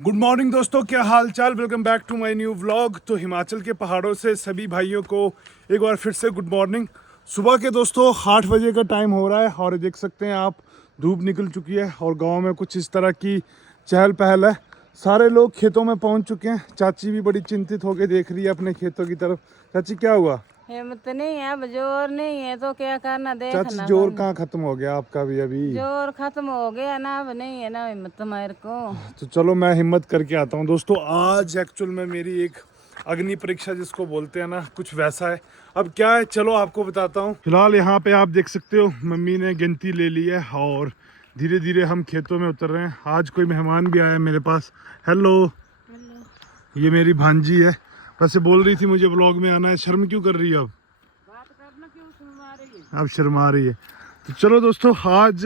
Good morning दोस्तों, क्या हाल चाल। Welcome back to my new vlog. तो हिमाचल के पहाड़ों से सभी भाइयों को एक बार फिर से गुड मॉर्निंग। सुबह के दोस्तों 8 बजे का टाइम हो रहा है और देख सकते हैं आप धूप निकल चुकी है और गांव में कुछ इस तरह की चहल पहल है। सारे लोग खेतों में पहुंच चुके हैं। चाची भी बड़ी चिंतित होकर देख रही है अपने खेतों की तरफ। चाची क्या हुआ? हिम्मत नहीं है, अब जोर नहीं है तो क्या करना, चाची देखना जोर बंद। कहाँ खत्म हो गया आपका भी अभी? जोर खत्म हो गया ना, अब नहीं है ना हिम्मत मेरे को। तो चलो मैं हिम्मत करके आता हूँ दोस्तों। आज एक्चुअल में मेरी एक अग्नि परीक्षा जिसको बोलते हैं ना, कुछ वैसा है। अब क्या है चलो आपको बताता हूँ। फिलहाल यहाँ पे आप देख सकते हो मम्मी ने गिनती ले ली है और धीरे धीरे हम खेतों में उतर रहे हैं। आज कोई मेहमान भी आया है मेरे पास। हेलो। ये मेरी भांजी है। वैसे बोल रही थी मुझे ब्लॉग में आना है। शर्म क्यों कर रही है अब? बात करना क्यों शर्मा रही है? अब शर्मा रही है। तो चलो दोस्तों, आज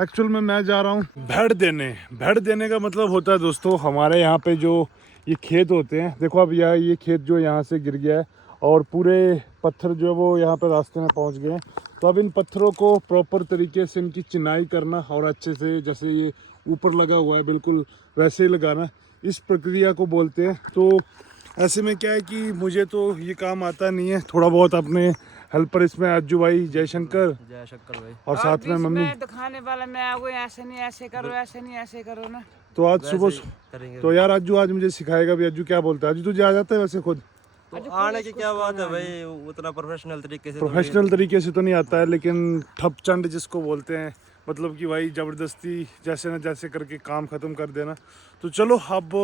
एक्चुअल में मैं जा रहा हूँ भेड़ देने। भेड़ देने का मतलब होता है दोस्तों, हमारे यहाँ पे जो ये खेत होते हैं, देखो अब ये खेत जो यहाँ से गिर गया है और पूरे पत्थर जो है वो यहाँ पे रास्ते में पहुँच गए हैं। तो अब इन पत्थरों को प्रॉपर तरीके से इनकी चिनाई करना और अच्छे से, जैसे ये ऊपर लगा हुआ है बिल्कुल वैसे ही लगाना, इस प्रक्रिया को बोलते हैं। तो ऐसे में क्या है कि मुझे तो ये काम आता नहीं है। थोड़ा बहुत अपने हेल्पर इसमें अज्जू भाई, जयशंकर भाई। और साथ में मम्मी। मैं दिखाने वाला मैं आऊँ, ऐसे नहीं ऐसे करो, ऐसे नहीं ऐसे करो ना। तो आज वैसे सुबह ही करेंगे। तो यार अज्जू आज मुझे सिखाएगा भी। अज्जू क्या बोलता है? अज्जू तुझे आ जाता है वैसे खुद? तो आने की क्या बात है भाई, उतना प्रोफेशनल तरीके से प्रोफेशनल तरीके से तो नहीं आता है, लेकिन ठपचंड जिसको बोलते हैं, मतलब कि भाई ज़बरदस्ती जैसे न जैसे करके काम ख़त्म कर देना। तो चलो अब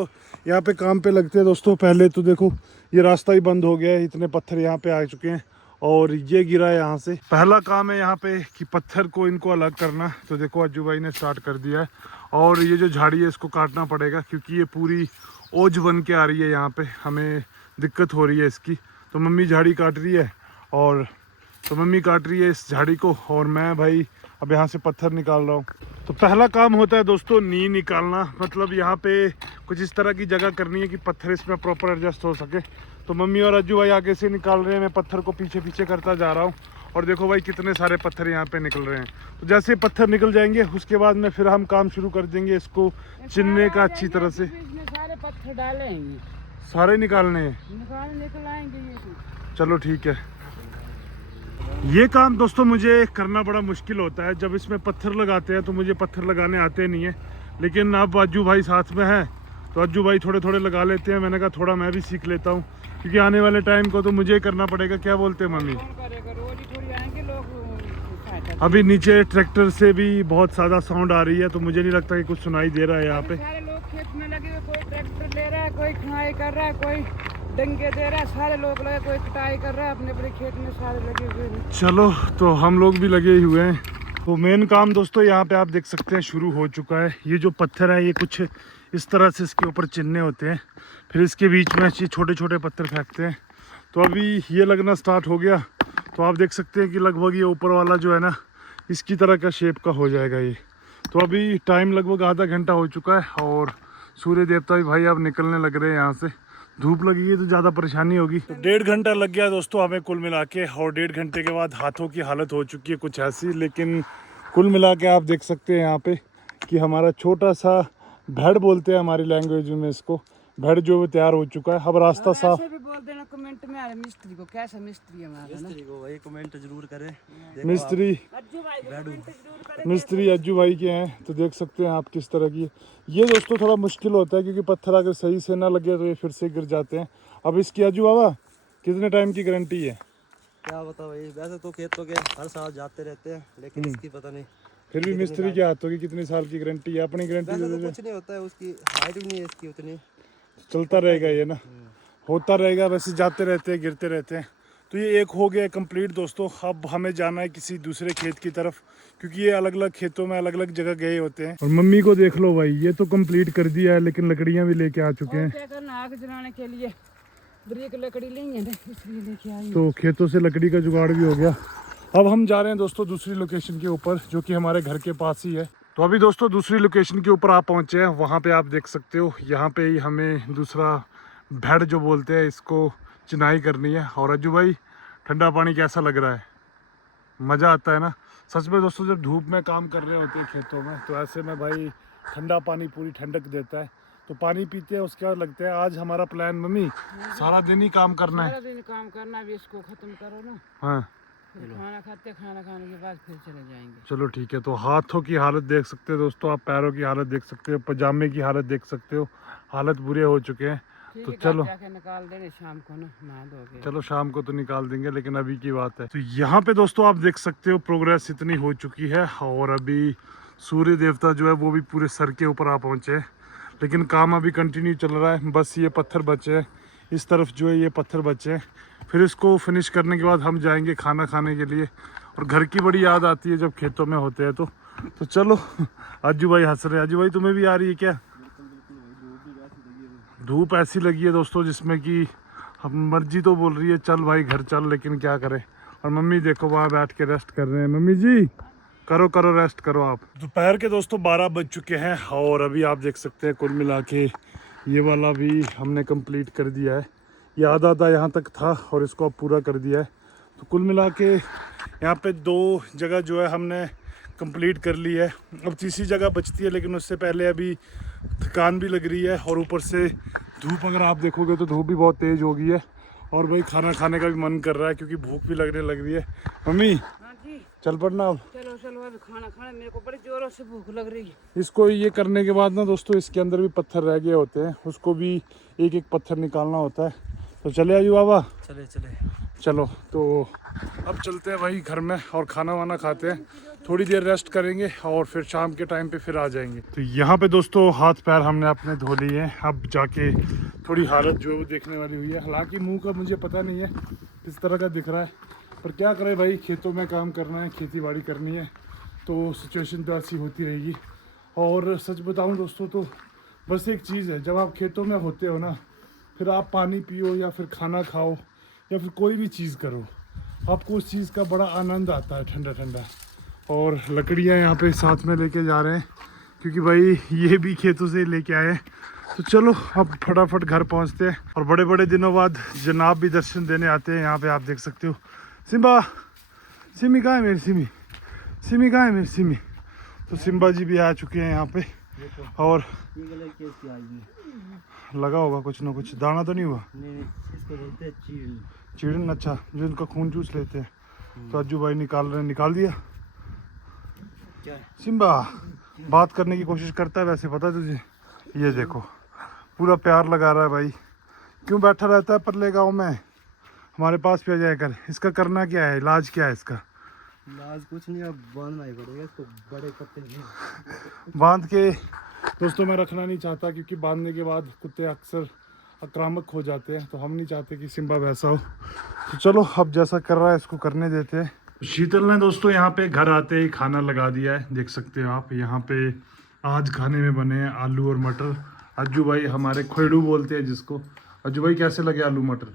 यहाँ पे काम पे लगते हैं दोस्तों। पहले तो देखो ये रास्ता ही बंद हो गया है, इतने पत्थर यहाँ पे आ चुके हैं और ये गिरा है यहाँ से। पहला काम है यहाँ पे कि पत्थर को इनको अलग करना। तो देखो अज्जू भाई ने स्टार्ट कर दिया है और ये जो झाड़ी है इसको काटना पड़ेगा क्योंकि ये पूरी ओज बन के आ रही है। यहाँ पे हमें दिक्कत हो रही है इसकी। तो मम्मी झाड़ी काट रही है और मम्मी काट रही है इस झाड़ी को और मैं भाई अब यहाँ से पत्थर निकाल रहा हूँ। तो पहला काम होता है दोस्तों नी निकालना। मतलब यहाँ पे कुछ इस तरह की जगह करनी है कि पत्थर इसमें प्रॉपर एडजस्ट हो सके। तो मम्मी और अज्जू भाई आगे से निकाल रहे हैं, मैं पत्थर को पीछे पीछे करता जा रहा हूँ। और देखो भाई कितने सारे पत्थर यहाँ पे निकल रहे हैं। तो जैसे पत्थर निकल जाएंगे उसके बाद में फिर हम काम शुरू कर देंगे इसको चिनने का अच्छी तरह से। इसमें सारे पत्थर डालेंगे, सारे निकालने हैं? निकल आएंगे ये। चलो ठीक है। ये काम दोस्तों मुझे करना बड़ा मुश्किल होता है। जब इसमें पत्थर लगाते हैं तो मुझे पत्थर लगाने आते नहीं है, लेकिन अब अज्जू भाई साथ में है तो अज्जू भाई थोड़े थोड़े लगा लेते हैं। मैंने कहा थोड़ा मैं भी सीख लेता हूँ क्योंकि आने वाले टाइम को तो मुझे ही करना पड़ेगा। क्या बोलते हैं मम्मी? अभी नीचे ट्रैक्टर से भी बहुत ज़्यादा साउंड आ रही है तो मुझे नहीं लगता कि कुछ सुनाई दे रहा है यहाँ पे। सारे लोग खेत में लगे हुए, कोई ट्रैक्टर ले रहा है, कोई खुनाई कर रहा है, कोई डंगे दे रहा है, सारे लोग लगे, कोई कटाई कर रहा है अपने अपने खेत में, सारे लगे हुए हैं। चलो तो हम लोग भी लगे हुए हैं। तो मेन काम दोस्तों यहाँ पे आप देख सकते हैं शुरू हो चुका है। ये जो पत्थर है ये कुछ इस तरह से इसके ऊपर चिन्हे होते हैं, फिर इसके बीच में छोटे छोटे पत्थर फेंकते हैं। तो अभी ये लगना स्टार्ट हो गया। तो आप देख सकते हैं कि लगभग ये ऊपर वाला जो है ना इसकी तरह का शेप का हो जाएगा ये। तो अभी टाइम लगभग आधा घंटा हो चुका है और सूर्य देवता भी भाई अब निकलने लग रहे हैं यहाँ से। धूप लगेगी तो ज़्यादा परेशानी होगी। तो 1.5 घंटा लग गया दोस्तों हमें कुल मिला के, और 1.5 घंटे के बाद हाथों की हालत हो चुकी है कुछ ऐसी। लेकिन कुल मिला के आप देख सकते हैं यहाँ पे कि हमारा छोटा सा भेड़ बोलते हैं हमारी लैंग्वेज में इसको, भेड़ जो तैयार हो चुका है। अब रास्ता साफ। ऐसे भी बोल देना कमेंट में, अरे मिस्त्री को कैसा मिस्त्री है हमारा ना। मिस्त्री को भाई कमेंट जरूर करें। मिस्त्री अज्जू भाई को कमेंट जरूर करें। मिस्त्री अज्जू भाई के हैं। तो देख सकते हैं आप किस तरह की। ये दोस्तों थोड़ा मुश्किल होता है क्योंकि पत्थर अगर सही से ना लगे तो ये फिर से गिर जाते हैं। अब इसकी अज्जू बाबा कितने टाइम की गारंटी है? क्या बता भाई, वैसे तो खेतों के हर साल जाते रहते हैं लेकिन इसकी पता नहीं। फिर भी मिस्त्री के हाथों की कितने साल की गारंटी है? अपनी गारंटी वैसे दे तो दे। कुछ नहीं होता है, उसकी हाइट भी नहीं है इसकी उतनी। चलता रहेगा ये ना, होता रहेगा। वैसे जाते रहते हैं, गिरते रहते हैं। तो ये एक हो गया कंप्लीट दोस्तों। अब हमें जाना है किसी दूसरे खेत की तरफ क्योंकि ये अलग अलग खेतों में अलग अलग जगह गए होते हैं। और मम्मी को देख लो भाई, ये तो कंप्लीट कर दिया है लेकिन लकड़ियां भी लेके आ चुके हैं। क्या करना, आग जलाने के लिए ब्रिक लकड़ी लेंगे ना, इसलिए लेके आए। तो खेतों से लकड़ी का जुगाड़ भी हो गया। अब हम जा रहे हैं दोस्तों दूसरी लोकेशन के ऊपर जो कि हमारे घर के पास ही है। तो अभी दोस्तों दूसरी लोकेशन के ऊपर आप पहुंचे हैं। वहाँ पे आप देख सकते हो, यहाँ पे ही हमें दूसरा भेड़ जो बोलते हैं इसको चिनाई करनी है। और अज्जू भाई ठंडा पानी कैसा लग रहा है? मज़ा आता है ना? सच में दोस्तों जब धूप में काम कर रहे होते हैं खेतों में तो ऐसे में भाई ठंडा पानी पूरी ठंडक देता है। तो पानी पीते हैं, उसके बाद लगते हैं आज हमारा प्लान मम्मी सारा दिन ही काम करना है। सारा दिन काम करना, अभी इसको खत्म करो ना, हाँ फिर खाना खाते, खाना खाने के बाद फिर चले जाएंगे। चलो ठीक है। तो हाथों की हालत देख सकते हो दोस्तों आप, पैरों की हालत देख सकते हो, पजामे की हालत देख सकते हो, हालत बुरे हो चुके हैं। ठीक तो है, चलो जाके निकाल देंगे शाम को ना, नहा धोके। चलो शाम को तो निकाल देंगे, लेकिन अभी की बात है। तो यहाँ पे दोस्तों आप देख सकते हो प्रोग्रेस इतनी हो चुकी है, और अभी सूर्य देवता जो है वो भी पूरे सर के ऊपर आ पहुँचे हैं, लेकिन काम अभी कंटिन्यू चल रहा है। बस ये पत्थर बचे हैं, इस तरफ जो है ये पत्थर बचे हैं, फिर इसको फिनिश करने के बाद हम जाएंगे खाना खाने के लिए। और घर की बड़ी याद आती है जब खेतों में होते हैं। तो चलो अज्जू भाई हंस रहे हैं। अज्जू भाई तुम्हें भी आ रही है क्या? धूप ऐसी लगी है दोस्तों जिसमें कि हम मर्जी तो बोल रही है चल भाई घर चल, लेकिन क्या करें। और मम्मी देखो वहाँ बैठ के रेस्ट कर रहे हैं। मम्मी जी करो करो रेस्ट करो आप। दोपहर के दोस्तों 12 बज चुके हैं, और अभी आप देख सकते हैं कुल मिला के ये वाला भी हमने कंप्लीट कर दिया है। ये आधा यहाँ तक था और इसको अब पूरा कर दिया है। तो कुल मिला के यहाँ पे 2 जगह जो है हमने कंप्लीट कर ली है। अब तीसरी जगह बचती है, लेकिन उससे पहले अभी थकान भी लग रही है, और ऊपर से धूप अगर आप देखोगे तो धूप भी बहुत तेज़ हो गई है। और भाई खाना खाने का भी मन कर रहा है क्योंकि भूख भी लगने लग रही है। मम्मी हाँ जी, चल पड़ना अब। चलो चलो अभी खाना खाने, मेरे को बड़े जोरों से भूख लग रही है। इसको ये करने के बाद ना दोस्तों इसके अंदर भी पत्थर रह गए होते हैं, उसको भी एक एक पत्थर निकालना होता है। तो चले आयु बाबा, चले चले चलो तो अब चलते हैं भाई घर में और खाना वाना खाते हैं, थोड़ी देर रेस्ट करेंगे और फिर शाम के टाइम पे फिर आ जाएंगे। तो यहाँ पे दोस्तों हाथ पैर हमने अपने धो लिए हैं, अब जाके थोड़ी हालत जो है वो देखने वाली हुई है। हालांकि मुंह का मुझे पता नहीं है किस तरह का दिख रहा है, पर क्या करें भाई, खेतों में काम करना है, खेती बाड़ी करनी है, तो सिचुएशन तो ऐसी होती रहेगी। और सच बताऊँ दोस्तों तो बस एक चीज़ है, जब आप खेतों में होते हो ना, फिर आप पानी पियो या फिर खाना खाओ या फिर कोई भी चीज़ करो, आपको उस चीज़ का बड़ा आनंद आता है, ठंडा ठंडा। और लकड़ियाँ यहाँ पे साथ में लेके जा रहे हैं क्योंकि भाई ये भी खेतों से लेके आए हैं। तो चलो अब फटाफट घर पहुँचते हैं। और बड़े बड़े दिनों बाद जनाब भी दर्शन देने आते हैं यहाँ पे, आप देख सकते हो। सिम्बा, सिमी कहाँ है मेरी सिमी? सिमी कहाँ है मेरी सिमी? तो सिम्बा जी भी आ चुके हैं यहाँ पे, और लगा होगा कुछ ना कुछ, दाना तो नहीं हुआ? नहीं, इसको बोलते हैं चीड़। चिड़न, अच्छा, जो इनका खून चूस लेते हैं। तो अज्जू भाई निकाल रहे हैं, निकाल दिया। क्या है? सिम्बा बात करने की कोशिश करता है वैसे, पता है तुझे? ये देखो पूरा प्यार लगा रहा है भाई, क्यों बैठा रहता है परले गाँव में, हमारे पास भी आ जाया कर। इसका करना क्या है, इलाज क्या है इसका? इलाज कुछ नहीं, अब बांधना ही पड़ेगा इसको बड़े पत्ते में बांध के। दोस्तों मैं रखना नहीं चाहता क्योंकि बांधने के बाद कुत्ते अक्सर आक्रामक हो जाते हैं, तो हम नहीं चाहते कि सिम्बा वैसा हो। तो चलो अब जैसा कर रहा है इसको करने देते हैं। शीतल ने दोस्तों यहाँ पे घर आते ही खाना लगा दिया है, देख सकते हो आप। यहाँ पे आज खाने में बने हैं आलू और मटर। अज्जू भाई हमारे खोड़ू बोलते हैं जिसको। अज्जू भाई कैसे लगे आलू मटर?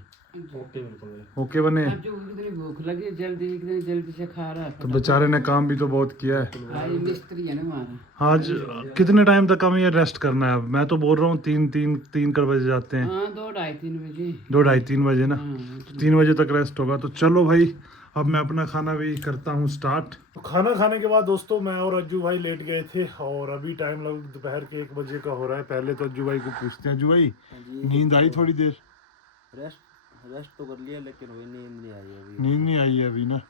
ओके बने? जो इतनी भूख लगी, जल्दी जल्दी से खा रहा है। तो बेचारे ने काम भी तो बहुत किया है। भाई मिस्त्री है ना हमारा। आज कितने टाइम तक हमें ये रेस्ट करना है? अब मैं तो बोल रहा हूँ 3 कर बजे जाते हैं। हाँ 2 ढाई 3 बजे। 2 ढाई 3 बजे ना, हाँ, 3 बजे तक रेस्ट होगा। तो चलो भाई अब मैं अपना खाना भी करता हूँ स्टार्ट। तो खाना खाने के बाद दोस्तों मैं और अज्जू भाई लेट गए थे, और अभी टाइम लगभग दोपहर के 1 बजे का हो रहा है। पहले तो अज्जू भाई को पूछते हैं, अज्जू भाई नींद आई थोड़ी देर? रेस्ट तो कर लिया, लेकिन वही नींद नहीं आई अभी। नींद नहीं आई है अभी ना?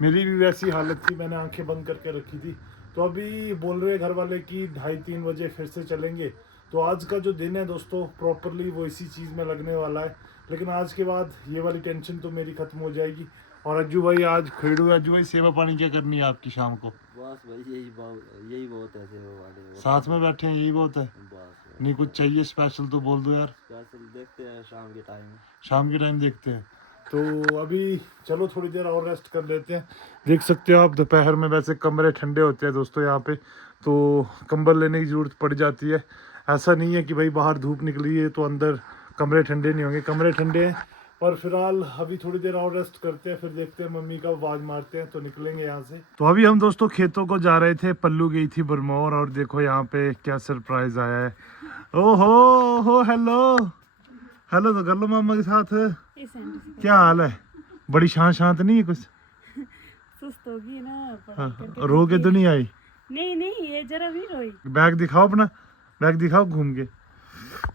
मेरी भी वैसी हालत थी, मैंने आंखें बंद करके रखी थी। तो अभी बोल रहे घर वाले कि 2:30-3 बजे फिर से चलेंगे। तो आज का जो दिन है दोस्तों प्रॉपरली वो इसी चीज़ में लगने वाला है, लेकिन आज के बाद ये वाली टेंशन तो मेरी खत्म हो जाएगी। और अज्जू भाई आज खेड़ू, अज्जू भाई सेवा पानी क्या करनी है आपकी शाम को? बस भाई यही बहुत है, सेवा वाले साथ में बैठे हैं यही बहुत है। बस नहीं कुछ चाहिए स्पेशल तो बोल दो यार। स्पेशल देखते हैं शाम के टाइम। शाम के टाइम देखते हैं। तो अभी चलो थोड़ी देर और रेस्ट कर लेते हैं। देख सकते हो आप दोपहर में वैसे कमरे ठंडे होते हैं दोस्तों यहाँ पे, तो कंबल लेने की ज़रूरत पड़ जाती है। ऐसा नहीं है कि भाई बाहर धूप निकली है तो अंदर कमरे ठंडे नहीं होंगे, कमरे ठंडे हैं। पर फिलहाल अभी थोड़ी देर और रेस्ट करते हैं, फिर देखते हैं, मम्मी का आवाज़ मारते हैं तो निकलेंगे यहाँ से। तो अभी हम दोस्तों खेतों को जा रहे थे, पल्लू गई थी बरमौर, और देखो यहाँ पे क्या सरप्राइज आया है। ओहो हो, हेलो हेलो तो कर लो मामा के साथ। क्या हाल है? बड़ी शांत नहीं है कुछ? सुस्त होगी ना। हाँ, रो के तो नहीं आई? नहीं ये जरा भी रोई। बैग दिखाओ अपना, बैग दिखाओ घूम के।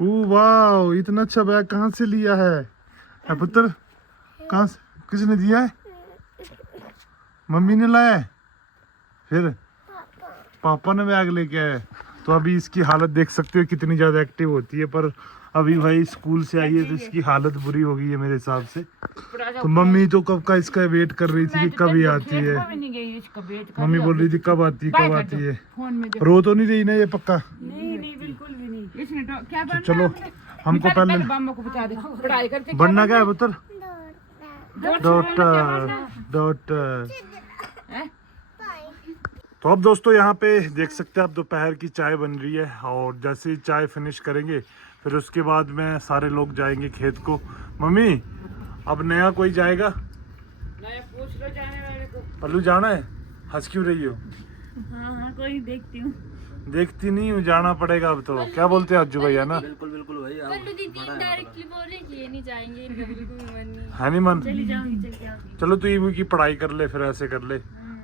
ओ वाह, इतना अच्छा बैग कहाँ से लिया है पुत्र? कहाँ से, किसने दिया है? मम्मी ने लाया है? फिर पापा ने बैग लेके आया है। तो अभी इसकी हालत देख सकते हो कितनी ज़्यादा एक्टिव होती है, पर अभी भाई स्कूल से आई है तो इसकी हालत बुरी हो गई है मेरे हिसाब से। तो मम्मी तो कब का इसका वेट कर रही थी कि कब ये आती है। मम्मी बोल रही थी कब आती है। रो तो नहीं रही ना ये पक्का? नहीं नहीं बिल्कुल भी नहीं। इसने तो क्या तो चलो हमको पहले बम्बो को बता दे, पढ़ाई करके बनना क्या है पुत्र? डॉक्टर। तो अब दोस्तों यहाँ पे देख सकते हैं, अब दोपहर की चाय बन रही है और जैसे ही चाय फिनिश करेंगे फिर उसके बाद में सारे लोग जाएंगे खेत को। मम्मी अब नया कोई जाएगा? नया पूछ लो जाने वाले को। पल्लू जाना है? हंस क्यों रही हो? हाँ हाँ कोई देखती हूँ। देखती नहीं हूँ, जाना पड़ेगा अब तो। क्या बोलते हैं अज्जू भैया ना? बिल्कुल बिल्कुल भाई, आप पल्लू दीदी डायरेक्टली बोले कि ये नहीं जाएंगे, इनका बिल्कुल भी मन नहीं। है नहीं मन? चली जाऊंगी, चली जाऊंगी। चलो तू ईवी की पढ़ाई कर ले, फिर ऐसे कर ले,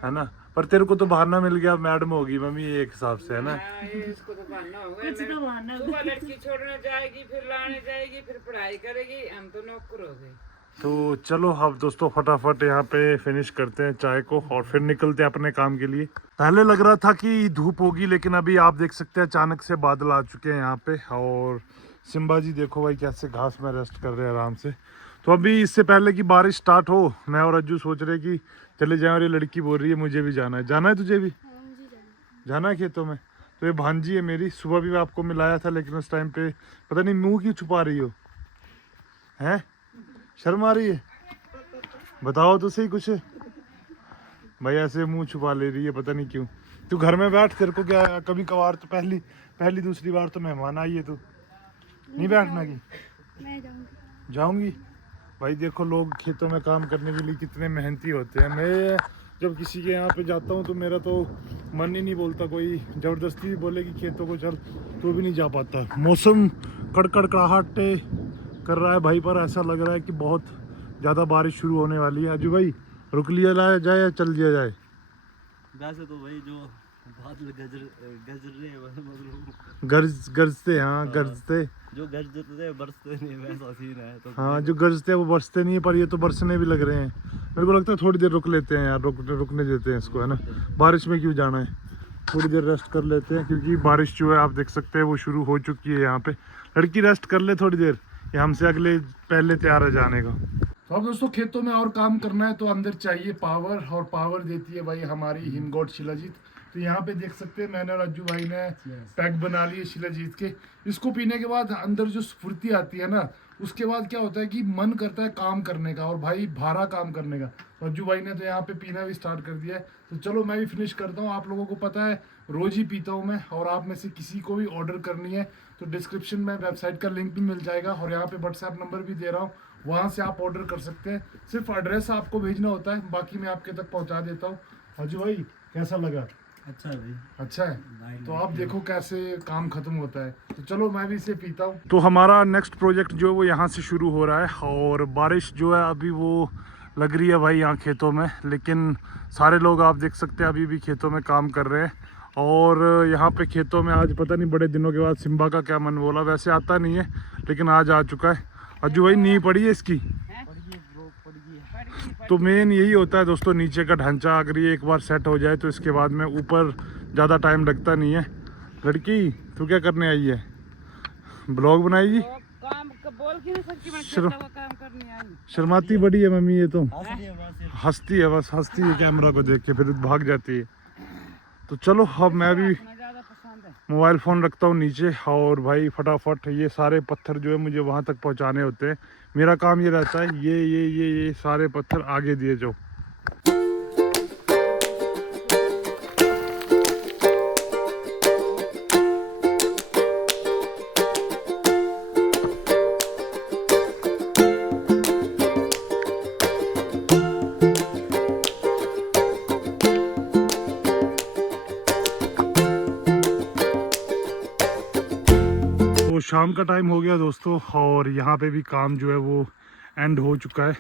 है ना? पर तेरे को तो बहाना मिल गया, मैडम होगी मम्मी एक हिसाब से, है ना? हाँ, ये इसको तो बहाना होगा। कुछ तो बहाना होगा। सुबह लड़की छोड़ने जाएगी, फिर लाने जाएगी, फिर पढ़ाई करेगी, हम तो नौकर हो गए। तो चलो अब दोस्तों फटाफट यहाँ पे फिनिश करते हैं चाय को और फिर निकलते हैं अपने काम के लिए। पहले लग रहा था कि धूप होगी, लेकिन अभी आप देख सकते हैं अचानक से बादल आ चुके हैं यहाँ पे। और सिम्बा जी देखो भाई कैसे घास में रेस्ट कर रहे हैं आराम से। तो अभी इससे पहले कि बारिश स्टार्ट हो, मैं और अज्जू सोच रहे कि चले जाएं, और ये लड़की बोल रही है मुझे भी जाना है। जाना है तुझे भी? जाना है खेतों में? तो ये भांजी है मेरी, सुबह भी मैं आपको मिलाया था, लेकिन उस टाइम पे पता नहीं मुँह क्यों छुपा रही हो, हैं? शर्म आ रही है? बताओ तो सही कुछ। भाई ऐसे मुंह छुपा ले रही है, पता नहीं क्यों। तू घर में बैठ, तेरे को क्या, कभी कभार तो पहली दूसरी बार तो मेहमान आई है, तू नहीं बैठना की? मैं जाऊंगी। जाऊंगी? भाई देखो लोग खेतों में काम करने के लिए कितने मेहनती होते हैं। मैं जब किसी के यहाँ पे जाता हूँ तो मेरा तो मन ही नहीं बोलता, कोई ज़बरदस्ती भी बोले कि खेतों को चल तो भी नहीं जा पाता। मौसम कड़कड़ाहट कर रहा है भाई, पर ऐसा लग रहा है कि बहुत ज़्यादा बारिश शुरू होने वाली है। अजू भाई रुक लिया जाए या चल दिया जाए? वैसे तो भाई जो बादल गजर रहे हैं, गरजते, हाँ गरजते, जो गरजते हैं बरसते नहीं, वैसा सीन है। तो हाँ जो गरजते हैं वो बरसते नहीं है, पर ये तो बरसने भी लग रहे हैं। मेरे को लगता है थोड़ी देर रुक लेते हैं यार, रुकने देते हैं इसको, है ना? बारिश में क्यों जाना है, थोड़ी देर रेस्ट कर लेते हैं, क्योंकि बारिश जो है आप देख सकते हैं वो शुरू हो चुकी है यहाँ पे। लड़की रेस्ट कर ले थोड़ी देर, ये हमसे अगले पहले तैयार है जाने का। तो अब दोस्तों खेतों में और काम करना है तो अंदर चाहिए पावर, और पावर देती है भाई हमारी हिमगोट शिलाजीत। तो यहाँ पे देख सकते हैं मैंने और अज्जू भाई ने पैक बना लिए शिलाजीत के। इसको पीने के बाद अंदर जो स्फूर्ति आती है ना, उसके बाद क्या होता है कि मन करता है काम करने का, और भाई भारा काम करने का। तो अज्जू भाई ने तो यहाँ पे पीना भी स्टार्ट कर दिया है। तो चलो मैं भी फिनिश करता हूँ। आप लोगों को पता है रोज ही पीता हूँ मैं, और आप में से किसी को भी ऑर्डर करनी है तो डिस्क्रिप्शन में वेबसाइट का लिंक भी मिल जाएगा, और यहाँ पे व्हाट्सएप नंबर भी दे रहा हूँ, वहाँ से आप ऑर्डर कर सकते हैं। सिर्फ एड्रेस आपको भेजना होता है, बाकी मैं आपके तक पहुँचा देता हूँ। अज्जू भाई कैसा लगा? अच्छा है भाई, अच्छा है। तो आप देखो कैसे काम खत्म होता है। तो चलो मैं भी इसे पीता हूँ। तो हमारा नेक्स्ट प्रोजेक्ट जो है वो यहाँ से शुरू हो रहा है, और बारिश जो है अभी वो लग रही है भाई यहाँ खेतों में, लेकिन सारे लोग आप देख सकते हैं अभी भी खेतों में काम कर रहे हैं। और यहाँ पे खेतों में आज पता नहीं बड़े दिनों के बाद सिम्बा का क्या मन बोला, वैसे आता नहीं है लेकिन आज आ चुका है। अज्जू भाई नींव पड़ी है इसकी? तो मेन यही होता है दोस्तों, नीचे का ढांचा अगर ये एक बार सेट हो जाए तो इसके बाद में ऊपर ज़्यादा टाइम लगता नहीं है। लड़की तू क्या करने आई है? ब्लॉग बनाएगी? काम बोल क्यों नहीं सकती, मैं खेतों का काम करने आई। शर्माती बड़ी है मम्मी ये तो, हंसती है बस, हंसती है कैमरा को देख के, फिर भाग जाती है। तो चलो अब मैं भी ज्यादा पसंद है। मोबाइल फ़ोन रखता हूँ नीचे, और भाई फटाफट ये सारे पत्थर जो है मुझे वहाँ तक पहुँचाने होते हैं। मेरा काम ये रहता है ये सारे पत्थर आगे दिए जाओ। शाम का टाइम हो गया दोस्तों, और यहाँ पे भी काम जो है वो एंड हो चुका है।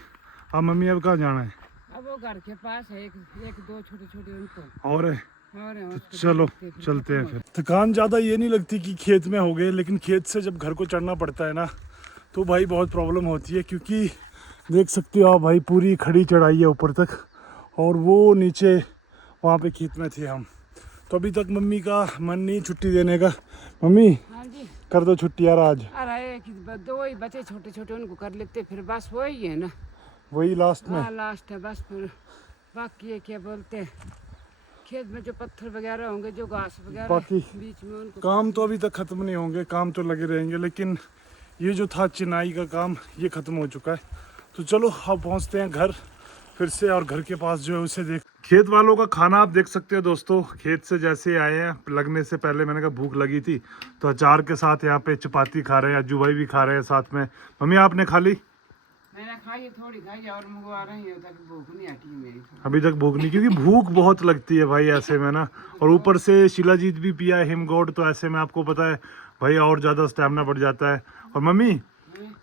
अब मम्मी अब कहाँ जाना है? अब वो घर के पास है एक दो छोटे छोटे उनको। और और हैं, उसको चलो देखते हैं, फिर चलते हैं खत्म फिर। थकान ज़्यादा ये नहीं लगती कि खेत में हो गए, लेकिन खेत से जब घर को चढ़ना पड़ता है ना तो भाई बहुत प्रॉब्लम होती है, क्योंकि देख सकते हो आप भाई पूरी खड़ी चढ़ाई है ऊपर तक, और वो नीचे वहाँ पे खेत में थे हम। तो अभी तक मम्मी का मन नहीं छुट्टी देने का। मम्मी हाँ जी। कर दो छुट्टी यार आज, अरे दो ही बचे छोटे छोटे, उनको कर लेते फिर बस वही है ना। वही लास्ट में। हाँ लास्ट है बस, फिर बाकी है क्या बोलते हैं, खेत में जो पत्थर वगैरह होंगे, जो घास वगैरह बाकी बीच में, उनको काम तो अभी तक ख़त्म नहीं होंगे, काम तो लगे रहेंगे, लेकिन ये जो था चिनाई का काम ये ख़त्म हो चुका है। तो चलो अब पहुंचते हैं घर फिर से, और घर के पास जो है उसे देख। खेत वालों का खाना आप देख सकते हो दोस्तों, खेत से जैसे आए हैं, लगने से पहले मैंने कहा भूख लगी थी तो अचार के साथ यहाँ पे चपाती खा रहे हैं, अज्जू भाई भी खा रहे हैं साथ में। मम्मी आपने खा ली? मैंने खाई थोड़ी खाई और मंगवा रही है, तक भूख नहीं हटी मेरी। अभी तक भूख नहीं, क्योंकि भूख बहुत लगती है भाई ऐसे में ना, और ऊपर से शिलाजीत भी पिया है हिमगोड, तो ऐसे में आपको पता है भाई और ज़्यादा स्टेमिना बढ़ जाता है। और मम्मी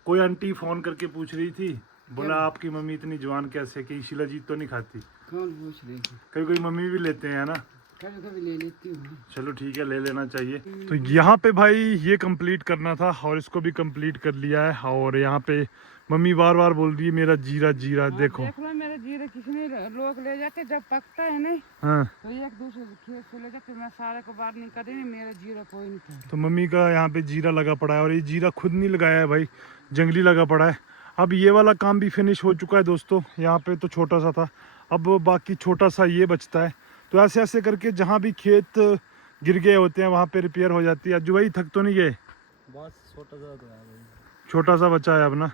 कोई आंटी फ़ोन करके पूछ रही थी, बोला आपकी मम्मी इतनी जवान कैसे, कि शिलाजीत तो नहीं खाती? कौन पूछ रही थी? कभी कोई मम्मी भी लेते हैं ना, कभी कभी ले लेती हूँ। चलो ठीक है ले लेना चाहिए। तो यहाँ पे भाई ये कंप्लीट करना था और इसको भी कंप्लीट कर लिया है, और यहाँ पे मम्मी बार बार बोल रही है मेरा जीरा जीरा देखो। देख लो मेरे जीरे किसने लोग ले जाते, जब पकता है नहीं हाँ तो एक दूसरे से खेत से ले जाते, मैं सारे को बाहर नहीं कर रही, मेरा जीरा कोई नहीं था। तो मम्मी का यहाँ पे जीरा लगा पड़ा है, और ये जीरा खुद नहीं लगाया है भाई, जंगली लगा पड़ा है। अब ये वाला काम भी फिनिश हो चुका है दोस्तों, यहाँ पे तो छोटा सा था, अब बाकी छोटा सा ये बचता है। तो ऐसे ऐसे करके जहाँ भी खेत गिर गए होते हैं वहाँ पे रिपेयर हो जाती है। अज्जू भाई थक तो नहीं गए? बस छोटा सा तो है भाई। छोटा सा बचा है अब ना।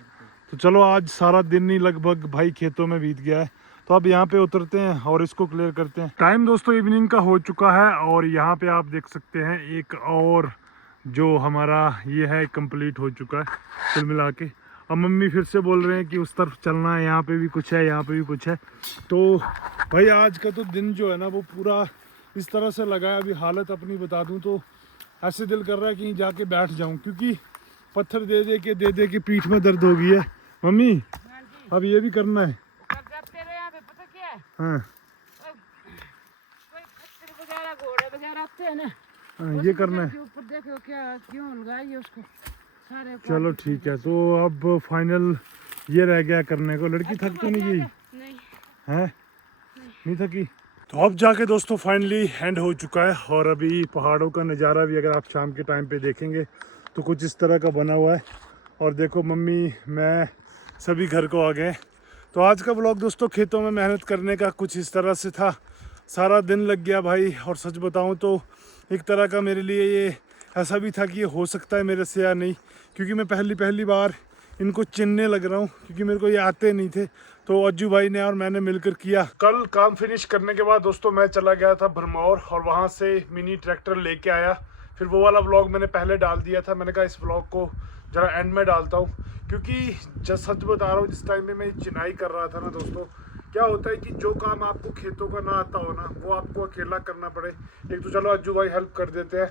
तो चलो आज सारा दिन ही लगभग भाई खेतों में बीत गया है, तो अब यहाँ पे उतरते हैं और इसको क्लियर करते हैं। टाइम दोस्तों इवनिंग का हो चुका है, और यहाँ पे आप देख सकते हैं एक और जो हमारा ये है कंप्लीट हो चुका है कुल मिला के। अब मम्मी फिर से बोल रहे हैं कि उस तरफ चलना है, यहाँ पे भी कुछ है, यहाँ पे भी कुछ है। तो भाई आज का तो दिन जो है ना वो पूरा इस तरह से लगा है, अभी हालत अपनी बता दूँ तो ऐसे दिल कर रहा है कहीं जाके बैठ जाऊँ, क्योंकि पत्थर दे दे के पीठ में दर्द हो गई है। मम्मी अब ये भी करना है। तेरे यहाँ पे पता क्या है, हाँ कोई पत्थर वगैरह घोड़े वगैरह आते हैं ना, हाँ ये करना है। ऊपर देखो क्या क्यों लगाई है उसको सारे। चलो ठीक है, तो अब फाइनल ये रह गया करने को। लड़की थक तो नहीं गई? नहीं है नहीं थकी? तो अब जाके दोस्तों फाइनली एंड हो चुका है, और अभी पहाड़ों का नज़ारा भी अगर आप शाम के टाइम पे देखेंगे तो कुछ इस तरह का बना हुआ है। और देखो मम्मी मैं सभी घर को आ गए। तो आज का व्लॉग दोस्तों खेतों में मेहनत करने का कुछ इस तरह से था, सारा दिन लग गया भाई। और सच बताऊं तो एक तरह का मेरे लिए ये ऐसा भी था कि ये हो सकता है मेरे से या नहीं, क्योंकि मैं पहली बार इनको चिनने लग रहा हूँ, क्योंकि मेरे को ये आते नहीं थे। तो अज्जू भाई ने और मैंने मिलकर किया। कल काम फिनिश करने के बाद दोस्तों मैं चला गया था भरमौर, और वहाँ से मिनी ट्रैक्टर लेके आया। फिर वो वाला व्लॉग मैंने पहले डाल दिया था, मैंने कहा इस व्लॉग को ज़रा एंड में डालता हूँ, क्योंकि सच बता रहा हूँ जिस टाइम में मैं चिनाई कर रहा था ना दोस्तों, क्या होता है कि जो काम आपको खेतों का ना आता हो ना वो आपको अकेला करना पड़े। एक तो चलो अज्जू भाई हेल्प कर देते हैं,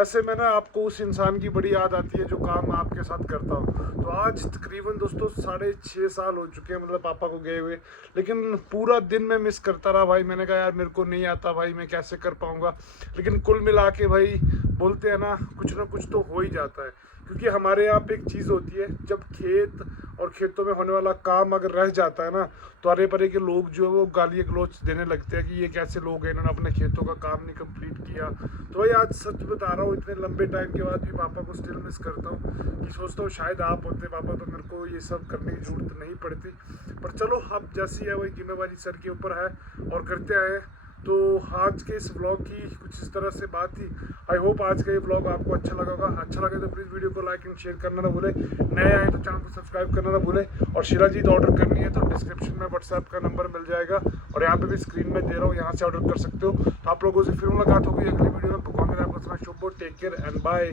ऐसे में ना आपको उस इंसान की बड़ी याद आती है जो काम आपके साथ करता हो। तो आज तकरीबन दोस्तों 6.5 साल हो चुके हैं मतलब पापा को गए हुए, लेकिन पूरा दिन मैं मिस करता रहा भाई। मैंने कहा यार मेरे को नहीं आता भाई, मैं कैसे कर पाऊँगा। लेकिन कुल मिला के भाई बोलते हैं ना कुछ तो हो ही जाता है, क्योंकि हमारे यहाँ पे एक चीज़ होती है, जब खेत और खेतों में होने वाला काम अगर रह जाता है ना तो अरे परे के लोग जो है वो गाली गलौज देने लगते हैं कि ये कैसे लोग हैं, इन्होंने अपने खेतों का काम नहीं कंप्लीट किया। तो भाई आज सच बता रहा हूँ इतने लंबे टाइम के बाद भी पापा को स्टिल मिस करता हूँ, कि सोचता हूँ शायद आप होते पापा तो मेरे को ये सब करने की जरूरत नहीं पड़ती। पर चलो अब जैसी है वही जिम्मेवारी सर के ऊपर है और करते आए। तो आज के इस व्लॉग की कुछ इस तरह से बात थी। आई होप आज का ये व्लॉग आपको अच्छा लगा होगा। अच्छा लगे तो प्लीज़ वीडियो को लाइक एंड शेयर करना ना भूले, नए आए तो चैनल को सब्सक्राइब करना ना भूले। और शिलाजीत ऑर्डर करनी है तो डिस्क्रिप्शन में व्हाट्सएप का नंबर मिल जाएगा, और यहाँ पे भी स्क्रीन में दे रहा हूँ, यहाँ से ऑर्डर कर सकते हो। तो आप लोगों से फिर मुलाकात होगी अगली वीडियो में। भगवान आपको सुना। शुभ टेक केयर एंड बाय।